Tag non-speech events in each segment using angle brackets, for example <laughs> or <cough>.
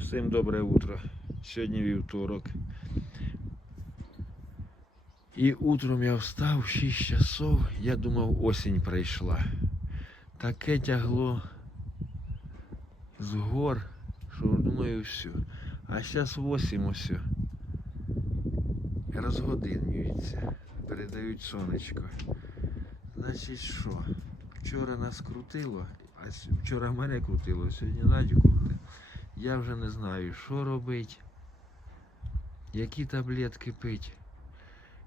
Всім добре утро. Сьогодні вівторок. І утром я встав 6 часов, я думав, осінь прийшла. Таке тягло з гор, що думаю, все. А зараз 8 ось. Розгодинюється. Передають сонечко. Значить що? Вчора нас крутило, а вчора мене крутило, сьогодні Надю. Я вже не знаю, що робити, які таблетки пити.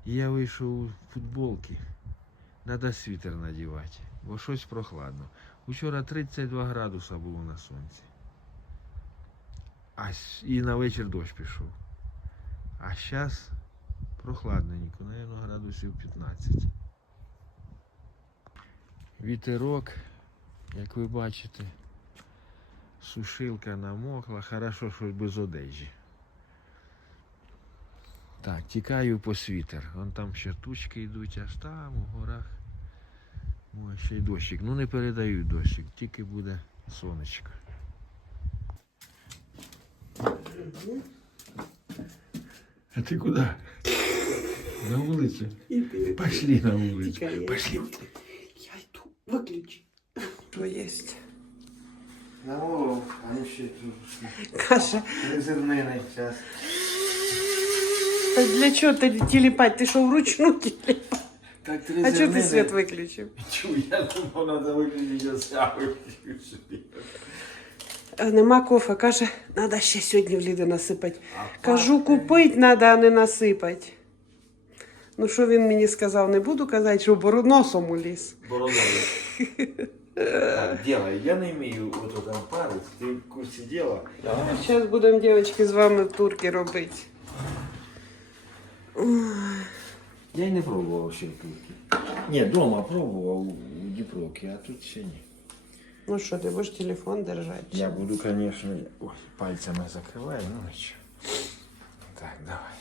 Я вийшов у футболки. Треба світер надівати, бо щось прохладно. Вчора 32 градуса було на сонці. А і на вечір дощ пішов. А зараз прохладненько, наверное, градусів 15. Вітерок, як ви бачите, сушилка намокла, хорошо, що без одежі. Так, тікаю по світер. Вон там ще тучки йдуть, аж там у горах. Ой, ще й дощик. Ну не передають дощик, тільки буде сонечко. А ти куди? На вулицю. Пошли на вулицю. Пошли. йду. Я йду. Виключи. Що єсть? На голову, а не ще тут. Каша. Резервний час. Та для чого ти тіліпать? Ти що вручну тіліпать? Так, А чого ти світ виключив? Чу, я думав, треба виключити, я сам виключу. А, Нема кофе. Каже, треба ще сьогодні в ліди насипати. А Кажу, купити треба, а не насипати. Ну що він мені сказав, не буду казати, що бородносом уліз. <laughs> Бородавый. Так, делай. Я не вмію ото там парить. Ти в курсі діла. Зараз будемо, дівчатки, з вами турки робити. Я й не пробував ще турки. Ні, вдома пробував у Дніпровці, а тут ще ні. Ну що, ти будеш телефон держати? Я буду, звісно, ой, пальцями закриваю, ну нічого. Так, давай.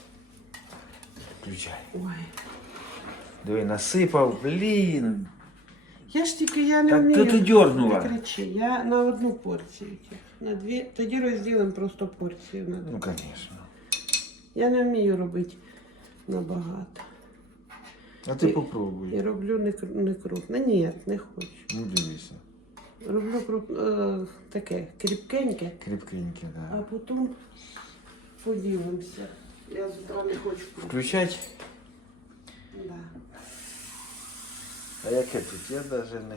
Включай. Ой. Диви, насипав, блін. Я ж тільки я не Так вмію. то ти дьорнула. Не кричи, я на одну порцію. тільки. На дві. Тоді розділимо просто порцію на Ну, звісно. Я не вмію робити набагато. А ти І- попробуй. І роблю не, кру- не крупно. Ні, не хочу. Ну, дивися. Роблю круп... е, таке кріпкеньке, Кріпкеньке, а да. потім поділимося. Я з утра не хочу. Включать? Да. А яке тут? Я навіть не.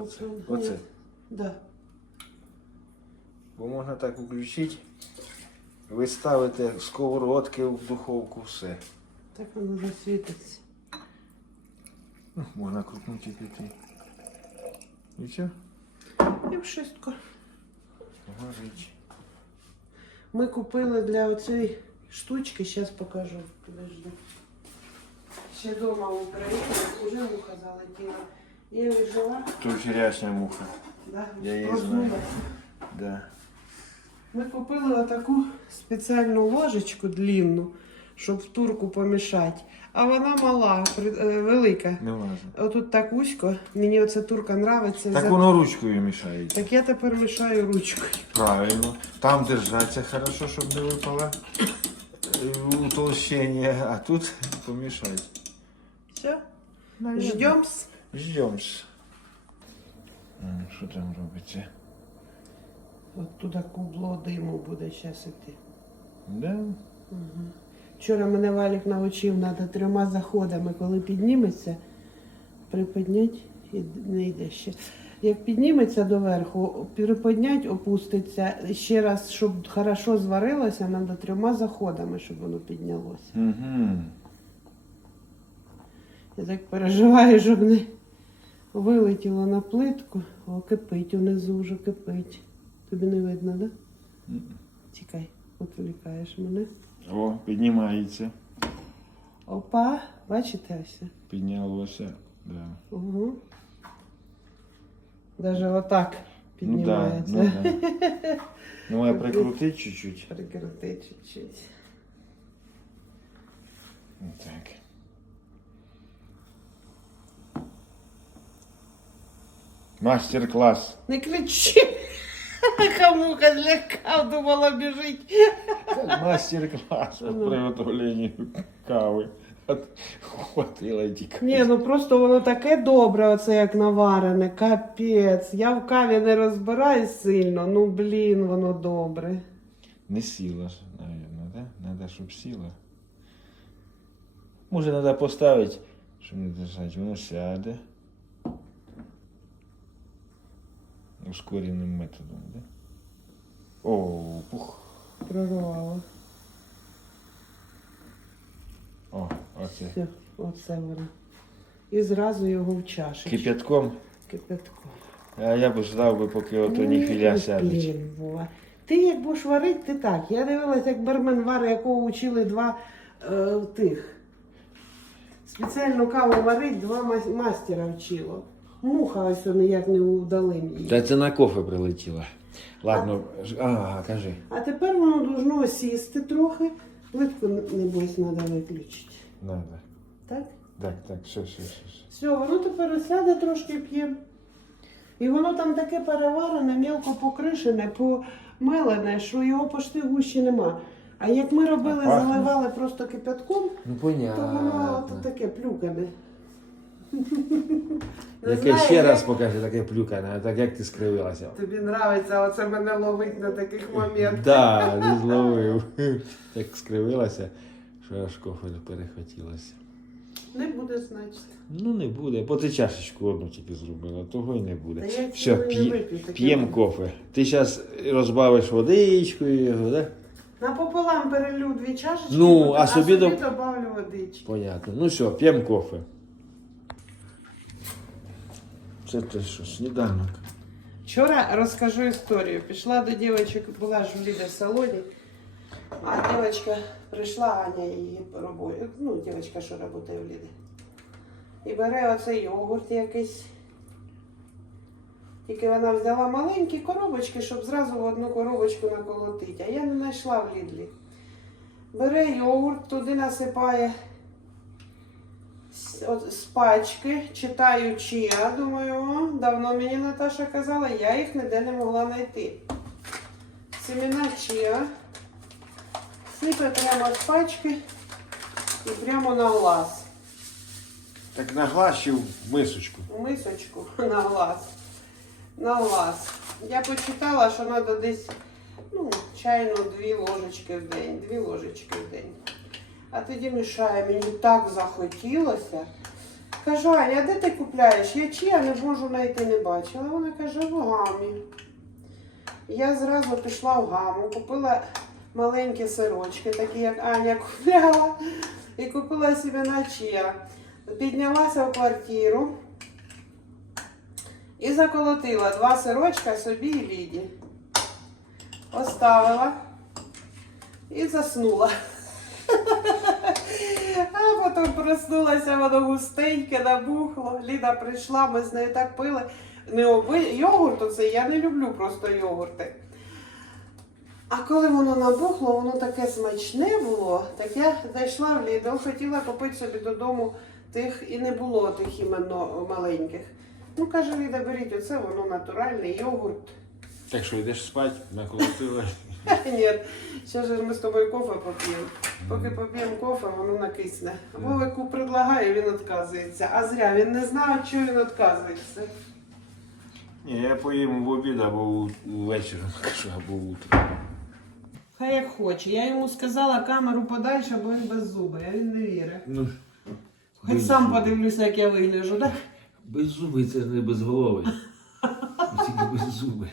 Оце. Оце. Да. Бо можна так включити. Ви ставите сковородки в духовку, все. Так воно засвітиться. Ну, Можна крутнути і піти. І все, І в горить. Ми купили для оцієї штучки, зараз покажу. Подожди. Ще вдома в Україні вже муха залетіла. Я її Тут вчорашня муха. да, Я її проснулась. Да. Ми купили отаку спеціальну ложечку длинну, щоб в турку помішати. А вона мала, при- е, велика. Не влазить. Отут так вузько, мені оця турка нравиться. Так воно ручкою мішається. так я тепер мішаю ручкою. Правильно. Там держаться хорошо, щоб не випало е, утолщення, а тут помішати. Все, ждем. Ждем. Що там робиться? От туди кубло диму буде зараз іти. Да? Вчора мене Валік навчив, треба трьома заходами, коли підніметься, приподняти і не йде ще. Як підніметься доверху, приподнять, опуститься. Ще раз, щоб хорошо зварилося, треба трьома заходами, щоб воно піднялося. Угу. Я так переживаю, щоб не вилетіло на плитку. О, кипить, унизу вже кипить. Тобі не видно, так? Да? Тікай, відволікаєш мене. О, піднімається. Опа, бачите ось? Піднялося. Да. Угу. Даже отак Ну да, піднімається. ну да. Ну, має <laughs> прикрутити чуть-чуть. Прикрути чуть-чуть. Так. Мастер-класс. Не кричи! <laughs> Хамуха злякав, думала біжить. Мастер-класс по Ну. приготовлению кави. От, хватило тільки. Ні, ну просто воно таке добре, оце як наварене, капець. Я в каві не розбираюсь сильно, ну блін, воно добре. Не сіла ж, наверное, да? Надо, щоб сіла. Може, треба поставити, щоб не держати, воно сяде. Ускореним методом, да? О, пух. Прорвало. О, оце. Все, оце воно. І зразу його в чашечку. Кип'ятком. Кипятком. А я б ждав би, поки ото ніфіля. Блін, Вова. Ти як будеш варити, ти так. Я дивилась, як бармен варить, якого учили два е, тих. Спеціальну каву варить, два мастера вчило. Муха ось ніяк не вдали її. Та це на кофе прилетіло. Ладно, ж- ага, кажи. А тепер воно должно осісти трохи. Плитку, небось, треба виключити. Надо. Так? Так, так, все, все, все. все. Все, воно тепер осяде трошки п'є. І воно там таке переварене, мелко покришене, помелене, що його пошти гущі нема. А як ми робили, А пахне? заливали просто кипятком, Ну, то воно от таке плюкане. Не Яке ще раз покажи таке плюкане, так як ти скривилася. Тобі нравиться, оце мене ловить на таких моментах. Да, не зловив. Так скривилася, що аж кофе перехотілося. Не буде, значить. Ну не буде, бо ти чашечку одну тільки зробила, того й не Та буде. я Все, п'ємо кофе. Ти зараз розбавиш водичкою його, да? Напополам перелю дві чашечки, Ну, а а собі собі до- добавлю водички. Понятно. Ну все, п'ємо кофе. Це те що, сніданок. Вчора розкажу історію. Пішла до дівчинок, була ж у Ліди в салоні, а дівчинка прийшла, Аня її робить. Ну, дівчинка, що працює в Ліді. І бере оцей йогурт якийсь. Тільки вона взяла маленькі коробочки, щоб зразу в одну коробочку наколотити. А я не знайшла в Лідлі. Бере йогурт, туди насипає з, пачки, читаю чия, думаю, о, давно мені Наташа казала, я їх ніде не могла знайти. Семена чия. Сипе прямо з пачки і прямо на глаз. Так наглащив мисочку. У мисочку <laughs> на глаз. На глаз. Я почитала, що треба десь ну, чайно дві ложечки в день. Дві ложечки в день. А тоді мішає, мені так захотілося. Кажу, Аня, де ти купляєш? Я чия не можу знайти, не бачила. Вона каже, в гамі. Я зразу пішла в гаму, купила маленькі сирочки, такі як Аня купляла, і купила собі на чия. Піднялася в квартиру і заколотила два сирочка собі і Ліді. Поставила і заснула. <laughs> А потім проснулася, воно густеньке, набухло. Ліда прийшла, ми з нею так пили. Не оби... Йогурт оце, я не люблю просто йогурти. А коли воно набухло, воно таке смачне було, так я зайшла в Лідл, хотіла купити собі додому тих, і не було тих іменно маленьких. Ну, каже Ліда, беріть оце, воно натуральний йогурт. Так що йдеш спати, наколотила. <laughs> Ні, ще ж ми з тобою кофе поп'ємо. Поки поп'ємо кофе, воно накисне. Вовику предлагає, він відказується. А зря він не знав, чого він відказується. Ні, я поїм в обід або ввечері, <laughs> кажу, або утром. Хай як хоче. Я йому сказала камеру подальше, бо він без зуби, а він не вірить. Ну, Хоч сам подивлюся, як я вигляжу, так? Беззубий це не безголовий. <laughs> Тільки беззубий.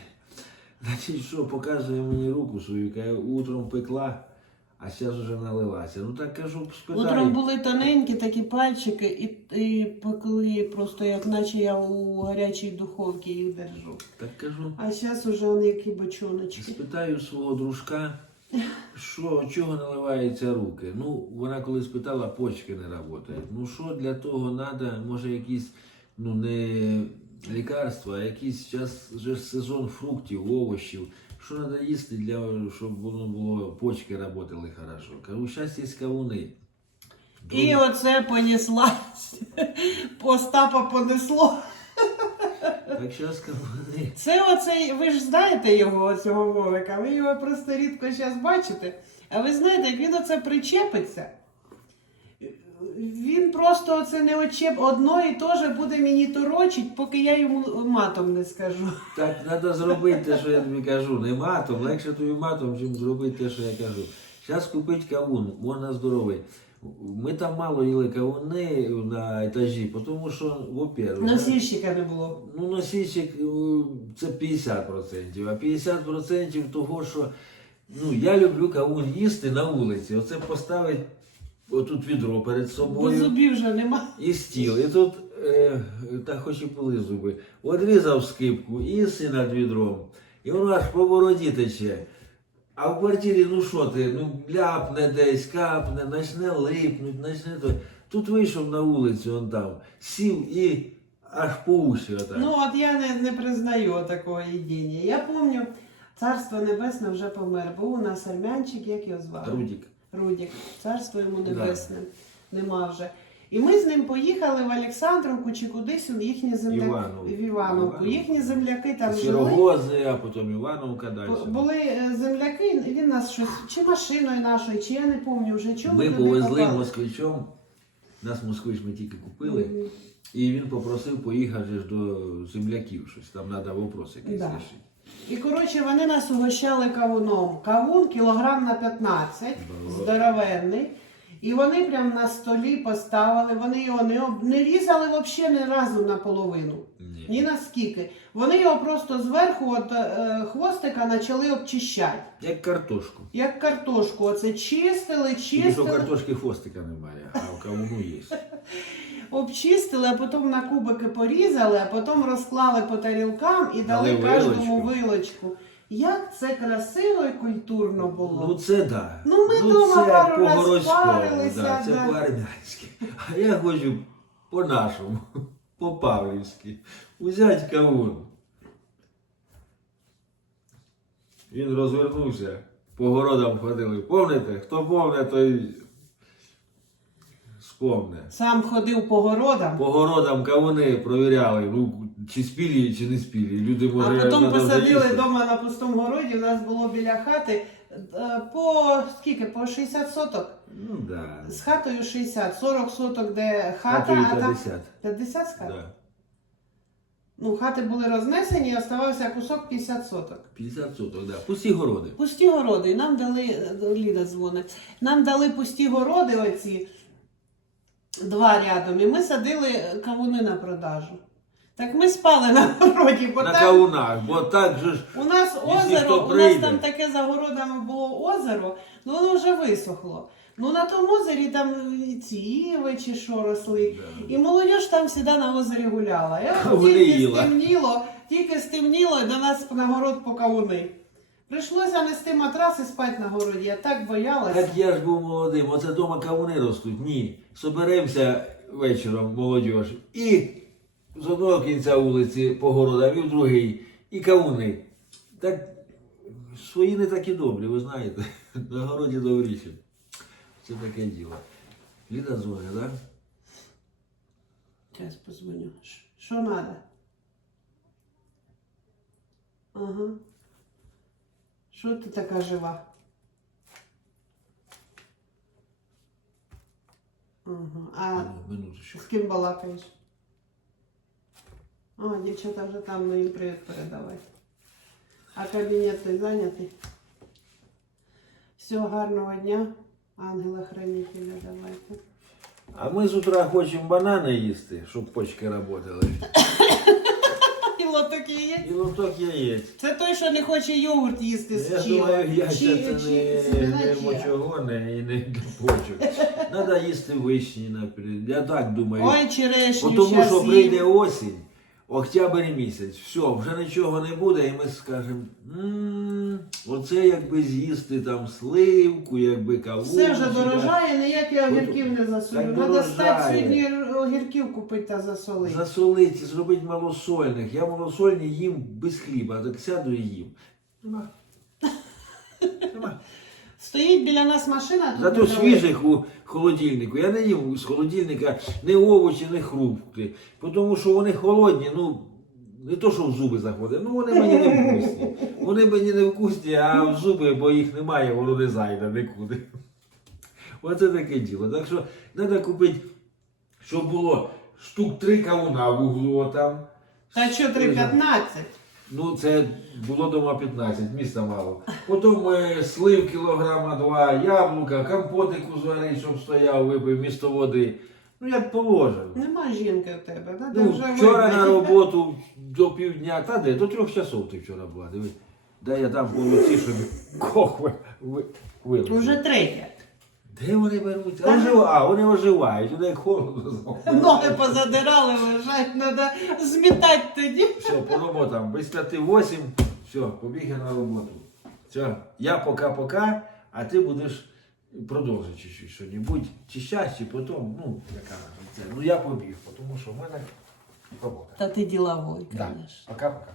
Значить, що, показує мені руку свою, яка утром пекла, а зараз вже налилася. Ну так кажу, спитай. Утром були тоненькі такі пальчики і, і пекли просто, як наче я у гарячій духовці їх держу. Так кажу, А зараз уже вони які бочоночки. спитаю свого дружка, що, чого наливаються руки. Ну, вона коли спитала, почки не працюють. Ну що для того треба, може якісь, ну не лікарства, а якийсь час вже сезон фруктів, овочів. Що треба їсти, для, щоб воно було, почки працювали хорошо. Кажу, зараз є кавуни. І оце понеслась. Остапа понесло. Так зараз кавуни. Це оцей, ви ж знаєте його, цього Вовика, ви його просто рідко зараз бачите. А ви знаєте, як він оце причепиться, він просто оце не очеп одно і те ж буде мені торочить, поки я йому матом не скажу. Так, треба зробити те, що я тобі кажу. Не матом, легше тобі матом, чим зробити те, що я кажу. Зараз купити кавун, можна здоровий. Ми там мало їли кавуни на етажі, тому що, во-первых, да, Носільщика не було. ну, носійчик е, це 50%, а 50% того, що ну, я люблю кавун їсти на вулиці. Оце поставить отут відро перед Бо собою. зубів вже нема. І стіл. І тут, е, так хоч і були зуби, одрізав скипку і си над відром. І воно аж по бороді тече. А в квартирі, ну що ти, ну ляпне десь, капне, почне липнуть, почне то. Тут вийшов на вулицю, он там, сів і аж по уші отак. Ну от я не, не признаю такого їдіння. Я пам'ятаю, царство небесне вже помер. Був у нас армянчик, як його звали? Рудік. Рудік, царство йому Да. небесне, нема вже. І ми з ним поїхали в Олександровку чи кудись у їхні земляки Івановку. в Івановку. Їхні земляки там жили. А потім Івановка далі. Були е, земляки, він нас щось чи машиною нашою, чи я не пам'ятаю вже чому. Ми повезли попали. москвичом, нас москвич ми тільки купили. Мгм. І він попросив поїхати ж до земляків щось. Там треба вопрос якийсь Да. рішити. І коротше вони нас угощали кавуном. Кавун кілограм на 15, Здорово. здоровенний. І вони прямо на столі поставили, вони його не, об- не різали взагалі ні разу наполовину. Ні. Наскільки. Вони його просто зверху от, е, хвостика почали обчищати. Як картошку. Як картошку. Оце чистили, Тільки що у чистили, картошки хвостика немає, а в кавуну є. <laughs> обчистили, а потім на кубики порізали, а потім розклали по тарілкам і дали Дали кожному вилочку. вилочку. Як це красиво і культурно було. Ну це да. Ну, ми дома це пару раз по-городському, парилися, да, це да. по-армянськи. А я хочу по-нашому, по-павлівськи. Узять кавун. Він розвернувся, по городам ходили. Помните? Хто помне, той спомне. Сам ходив по городам, По городам кавуни провіряли, ну, чи спілі, чи не спілі. Люди, може, а потім надо посадили вдома на пустому городі. У нас було біля хати е, по скільки? По 60 соток. Ну, да. З хатою 60, 40 соток, де хата, Хатою а там 50. 50 з хати? Да. Ну, хати були рознесені, і оставався кусок 50 соток. 50 соток, да. Пусті городи. Пусті городи. І нам дали, е, Ліда дзвонить, нам дали пусті городи оці два рядом, і ми садили кавуни на продажу. Так ми спали на городі, бо на там кавунах, бо так же ж. у нас Якщо озеро, хто у нас прийде. там таке за городами було озеро, ну воно вже висохло. Ну на тому озері там ці іви чи що росли. І молодь там завжди на озері гуляла. Я Кавуни тільки їла. стемніло, тільки стемніло, і до нас на город по кавуни. Прийшлося нести матрас і спати на городі. Я так боялася. Так я ж був молодим, оце вдома кавуни ростуть. Ні. Соберемося вечором, молодь, і з одного кінця вулиці по городам, і в другий, і кавуни. Так свої не такі добрі, ви знаєте. <laughs> На городі добріше. Це таке діло. Ліда дзвонить, так? Зараз позвоню. Що треба? Ага. Що ти така жива? Ага. А Ну, Минуточку. з ким балакаєш? А, дівчата вже там, ну їм привіт передавай. А кабінет той зайнятий? Всього гарного дня. Ангела хранителя давайте. А ми з утра хочемо банани їсти, щоб почки працювали. І лоток є? І лоток яєць. Це той, що не хоче йогурт їсти з Я чим. думаю, Чи- це чи- не, семена не чия. мочогони і не для почок. Треба їсти вишні, наприклад. Я так думаю. Ой, черешню Бо тому щас що їм. прийде осінь, октябрь місяць, все, вже нічого не буде, і ми скажемо, «М, оце якби з'їсти там сливку, якби кавун. Все вже дорожає, ніяких огірків не засолю. Треба стати сьогодні огірків купити та засолити. Засолити, зробити малосольних. Я малосольні їм без хліба, так сяду і їм. Нема. Нема. <laughs> Стоїть біля нас машина, тут Зато недалеко. свіжих у холодильнику. Я не їм з холодильника ні овочі, ні фрукти. Тому що вони холодні, ну не то, що в зуби заходить, ну вони мені не вкусні. Вони мені не вкусні, а в зуби, бо їх немає, воно не зайде нікуди. Оце таке діло. Так що треба купити, щоб було штук три кавуна в углу там. Та що 3,15? Ну, це було дома 15, міста мало. Потім е, слив кілограма два, яблука, компотику зварив, щоб стояв, випив місто води. Ну, як положено. Нема жінки в тебе, надо Ну, вже вчора на роботу до півдня, та де, до трьох часов ти вчора була, диви. Де я там полоці, щоб кох ви, ви, вилазив. Уже третє. Де вони беруть? А, вони оживають, вони холодно. Ноги позадирали, лежать, треба змітати тоді. Все, по роботам. Без п'яти восім, все, побіг я на роботу. Все, я пока-пока, а ти будеш продовжити чуть-чуть що-небудь. Чи щас, чи потім, ну, яка це. Ну я побіг, тому що в мене робота. Та ти діловой, Да. звісно. Пока-пока.